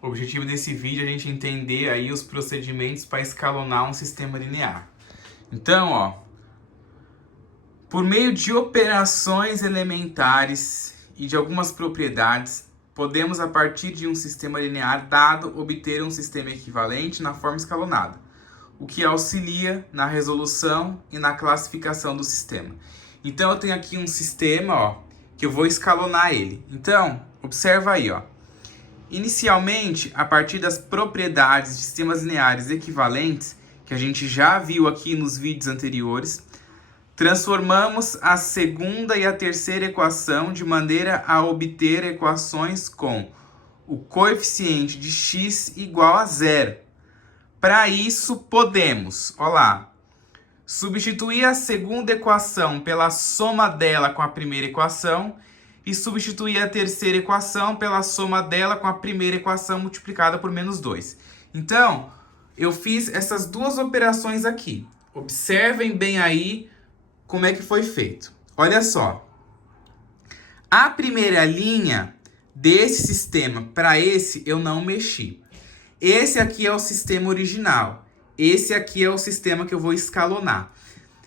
O objetivo desse vídeo é a gente entender aí os procedimentos para escalonar um sistema linear. Então, ó, por meio de operações elementares e de algumas propriedades, podemos, a partir de um sistema linear dado, obter um sistema equivalente na forma escalonada, o que auxilia na resolução e na classificação do sistema. Então, eu tenho aqui um sistema, ó, que eu vou escalonar ele. Então, observa aí, ó. Inicialmente, a partir das propriedades de sistemas lineares equivalentes, que a gente já viu aqui nos vídeos anteriores, transformamos a segunda e a terceira equação de maneira a obter equações com o coeficiente de x igual a zero. Para isso, podemos, olha lá, substituir a segunda equação pela soma dela com a primeira equação e substituir a terceira equação pela soma dela com a primeira equação multiplicada por menos 2. Então, eu fiz essas duas operações aqui. Observem bem aí como é que foi feito. Olha só. A primeira linha desse sistema para esse eu não mexi. Esse aqui é o sistema original. Esse aqui é o sistema que eu vou escalonar.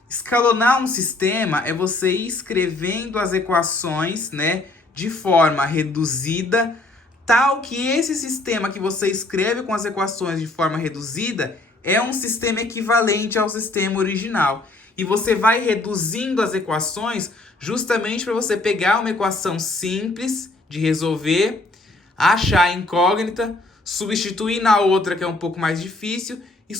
Escalonar um sistema é você ir escrevendo as equações, né, de forma reduzida, tal que esse sistema que você escreve com as equações de forma reduzida é um sistema equivalente ao sistema original. E você vai reduzindo as equações justamente para você pegar uma equação simples de resolver, achar a incógnita, substituir na outra que é um pouco mais difícil e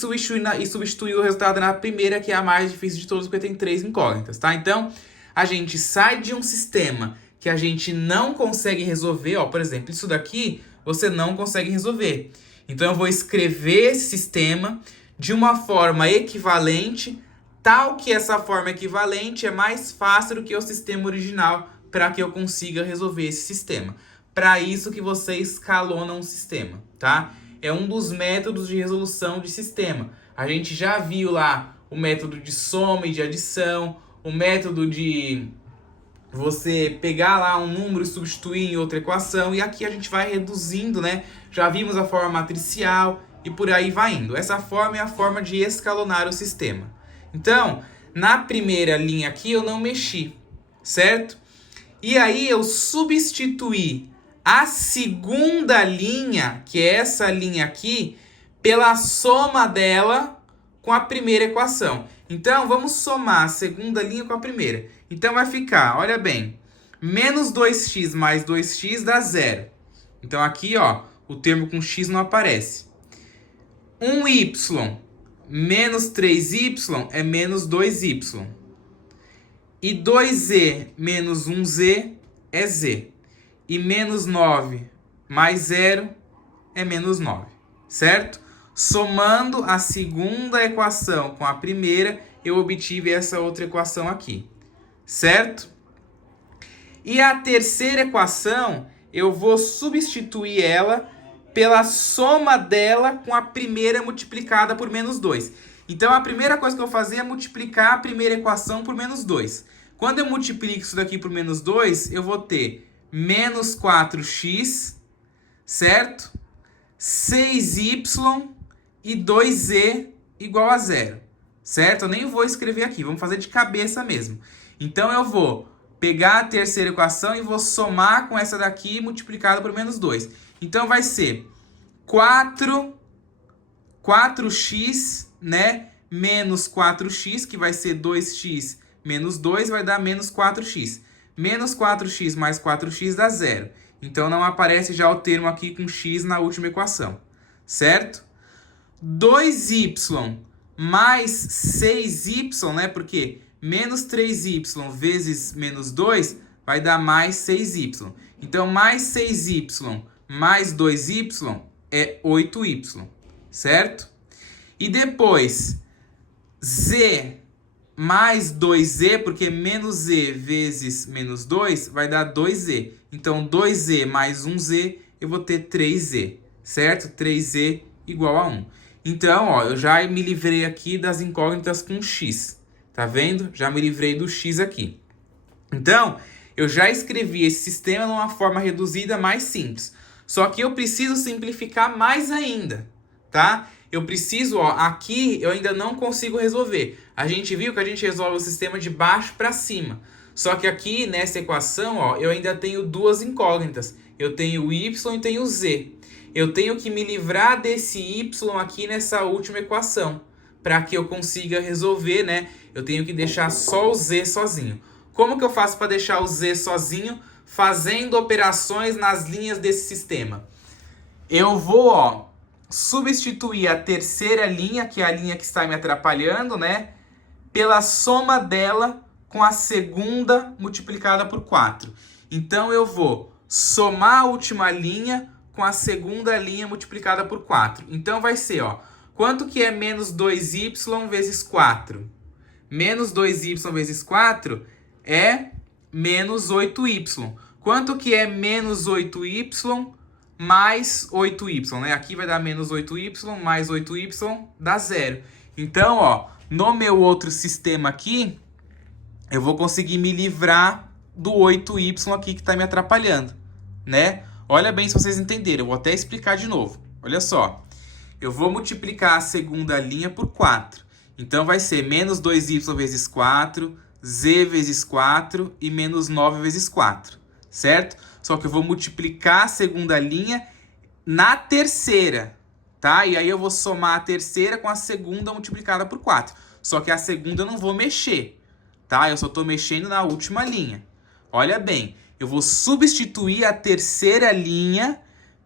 substituir o resultado na primeira, que é a mais difícil de todas, porque tem 3 incógnitas, tá? Então, a gente sai de um sistema que a gente não consegue resolver, ó, por exemplo, isso daqui você não consegue resolver. Então, eu vou escrever esse sistema de uma forma equivalente, tal que essa forma equivalente é mais fácil do que o sistema original para que eu consiga resolver esse sistema. Para isso que você escalona um sistema, tá? É um dos métodos de resolução de sistema. A gente já viu lá o método de soma e de adição, o método de você pegar lá um número e substituir em outra equação, e aqui a gente vai reduzindo, né? Já vimos a forma matricial e por aí vai indo. Essa forma é a forma de escalonar o sistema. Então, na primeira linha aqui eu não mexi, certo? E aí eu substituí a segunda linha, que é essa linha aqui, pela soma dela com a primeira equação. Então, vamos somar a segunda linha com a primeira. Então, vai ficar, olha bem, menos 2x mais 2x dá 0. Então, aqui, ó, o termo com x não aparece. 1y menos 3y é menos 2y. E 2z menos 1z é z. E menos 9 mais 0 é menos 9, certo? Somando a segunda equação com a primeira, eu obtive essa outra equação aqui, certo? E a terceira equação, eu vou substituir ela pela soma dela com a primeira multiplicada por menos 2. Então, a primeira coisa que eu vou fazer é multiplicar a primeira equação por menos 2. Quando eu multiplico isso daqui por menos 2, eu vou ter menos 4x, certo? 6y e 2z igual a 0, certo? Eu nem vou escrever aqui, vamos fazer de cabeça mesmo. Então, eu vou pegar a terceira equação e vou somar com essa daqui multiplicada por menos 2. Então, vai ser 4x, né? Menos 4x, que vai ser 2x menos 2, vai dar menos 4x. Menos 4x mais 4x dá 0. Então, não aparece já o termo aqui com x na última equação, certo? 2y mais 6y, né? Porque menos 3y vezes menos 2 vai dar mais 6y. Então, mais 6y mais 2y é 8y, certo? E depois, z mais 2z, porque menos z vezes menos 2 vai dar 2z. Então, 2z mais 1z, eu vou ter 3z, certo? 3z igual a 1. Então, ó, eu já me livrei aqui das incógnitas com x. Tá vendo? Já me livrei do x aqui. Então, eu já escrevi esse sistema numa forma reduzida mais simples. Só que eu preciso simplificar mais ainda, tá? Eu preciso, ó, aqui eu ainda não consigo resolver. A gente viu que a gente resolve o sistema de baixo para cima. Só que aqui nessa equação, ó, eu ainda tenho duas incógnitas. Eu tenho o y e tenho o z. Eu tenho que me livrar desse y aqui nessa última equação, para que eu consiga resolver, né? Eu tenho que deixar só o z sozinho. Como que eu faço para deixar o z sozinho? Fazendo operações nas linhas desse sistema. Eu vou, ó, substituir a terceira linha, que é a linha que está me atrapalhando, né? Pela soma dela com a segunda multiplicada por 4. Então, eu vou somar a última linha com a segunda linha multiplicada por 4. Então, vai ser, ó, quanto que é menos 2y vezes 4? Menos 2y vezes 4 é menos 8y. Quanto que é menos 8y mais 8y, né? Aqui vai dar menos 8y mais 8y dá 0. Então, ó, no meu outro sistema aqui, eu vou conseguir me livrar do 8y aqui que está me atrapalhando, né? Olha bem se vocês entenderam, eu vou até explicar de novo. Olha só, eu vou multiplicar a segunda linha por 4. Então, vai ser menos 2y vezes 4, z vezes 4 e menos 9 vezes 4, certo? Só que eu vou multiplicar a segunda linha na terceira, tá? E aí eu vou somar a terceira com a segunda multiplicada por 4. Só que a segunda eu não vou mexer, tá? Eu só estou mexendo na última linha. Olha bem, eu vou substituir a terceira linha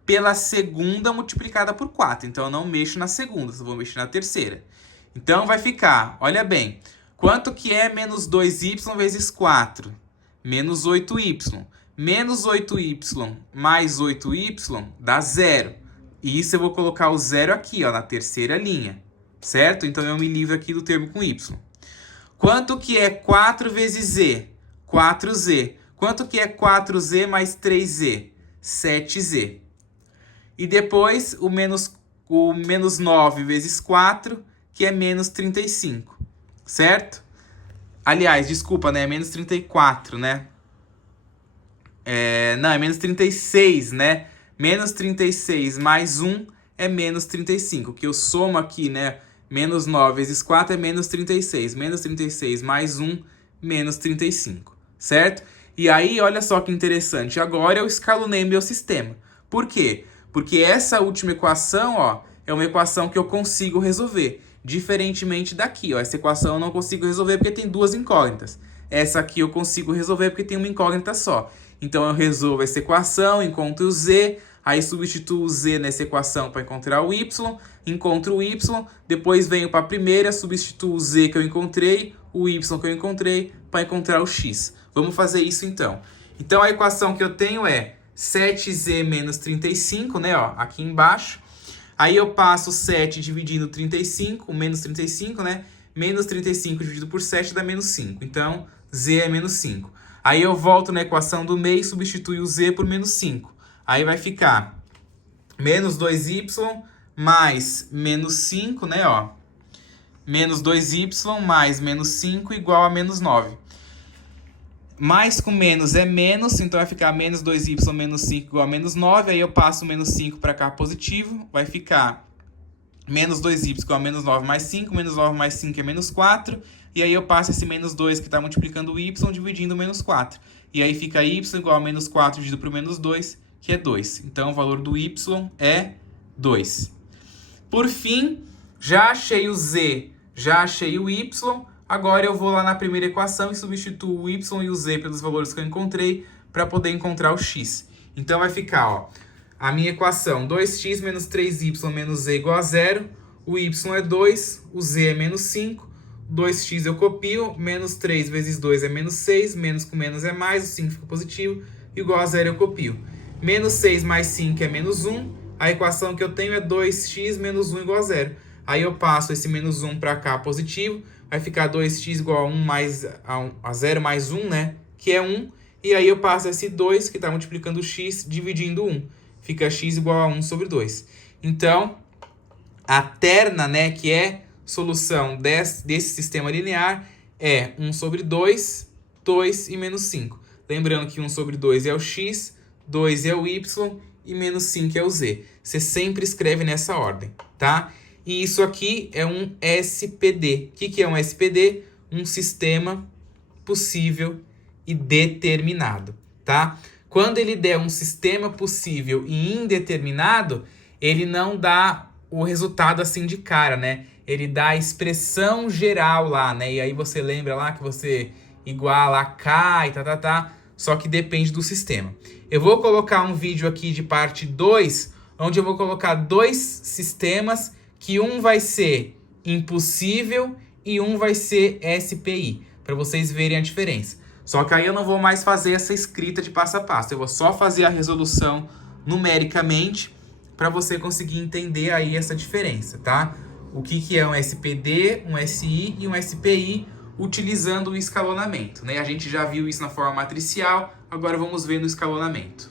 pela segunda multiplicada por 4. Então eu não mexo na segunda, só vou mexer na terceira. Então vai ficar, olha bem, quanto que é menos 2y vezes 4? Menos 8y. Menos 8y mais 8y dá 0. E isso eu vou colocar o 0 aqui, ó, na terceira linha, certo? Então eu me livro aqui do termo com y. Quanto que é 4 vezes z? 4z. Quanto que é 4z mais 3z? 7z. E depois o menos 9 vezes 4, que é menos 35, certo? Aliás, desculpa, né? É menos 34, né? Não, é menos 36, né? Menos 36 mais 1 é menos 35. Que eu somo aqui, né? Menos 9 vezes 4 é menos 36. Menos 36 mais 1, menos 35, certo? E aí, olha só que interessante. Agora eu escalonei meu sistema. Por quê? Porque essa última equação, ó, é uma equação que eu consigo resolver. Diferentemente daqui, ó. Essa equação eu não consigo resolver porque tem duas incógnitas. Essa aqui eu consigo resolver porque tem uma incógnita só. Então eu resolvo essa equação, encontro o z, aí substituo o z nessa equação para encontrar o y, encontro o y, depois venho para a primeira, substituo o z que eu encontrei, o y que eu encontrei, para encontrar o x. Vamos fazer isso então. Então a equação que eu tenho é 7z menos 35, né, ó, aqui embaixo. Aí eu passo 7 dividindo 35, menos 35, né? Menos 35 dividido por 7 dá menos 5. Então, z é menos 5. Aí eu volto na equação do meio e substituo o z por menos 5. Aí vai ficar menos 2y mais menos 5, né, ó. Menos 2y mais menos 5 igual a menos 9. Mais com menos é menos, então vai ficar menos 2y menos 5 igual a menos 9. Aí eu passo o menos 5 para cá positivo, vai ficar menos 2y igual a menos 9 mais 5. Menos 9 mais 5 é menos 4. E aí eu passo esse menos 2 que está multiplicando o y dividindo o menos 4. E aí fica y igual a menos 4 dividido por menos 2, que é 2. Então o valor do y é 2. Por fim, já achei o z, já achei o y. Agora eu vou lá na primeira equação e substituo o y e o z pelos valores que eu encontrei para poder encontrar o x. Então vai ficar, ó, a minha equação 2x menos 3y menos z igual a 0. O y é 2, o z é menos 5. 2x eu copio, menos 3 vezes 2 é menos 6, menos com menos é mais, o 5 fica positivo, igual a 0 eu copio. Menos 6 mais 5 é menos 1, a equação que eu tenho é 2x menos 1 igual a 0. Aí eu passo esse menos 1 para cá positivo, vai ficar 2x igual a 1 mais a 0 mais 1, né? Que é 1, e aí eu passo esse 2 que está multiplicando o x dividindo 1. Fica x igual a 1 sobre 2. Então, a terna, né, que é solução desse sistema linear é 1 sobre 2, 2 e menos 5. Lembrando que 1 sobre 2 é o x, 2 é o y e menos 5 é o Z. Você sempre escreve nessa ordem, tá? E isso aqui é um SPD. O que é um SPD? Um sistema possível e determinado, tá? Quando ele der um sistema possível e indeterminado, ele não dá o resultado assim de cara, né? Ele dá a expressão geral lá, né? E aí você lembra lá que você iguala a K e tá. Só que depende do sistema. Eu vou colocar um vídeo aqui de parte 2, onde eu vou colocar dois sistemas, que um vai ser impossível e um vai ser SPI, para vocês verem a diferença. Só que aí eu não vou mais fazer essa escrita de passo a passo, eu vou só fazer a resolução numericamente para você conseguir entender aí essa diferença, tá? O que é um SPD, um SI e um SPI, utilizando o escalonamento, né? A gente já viu isso na forma matricial, agora vamos ver no escalonamento.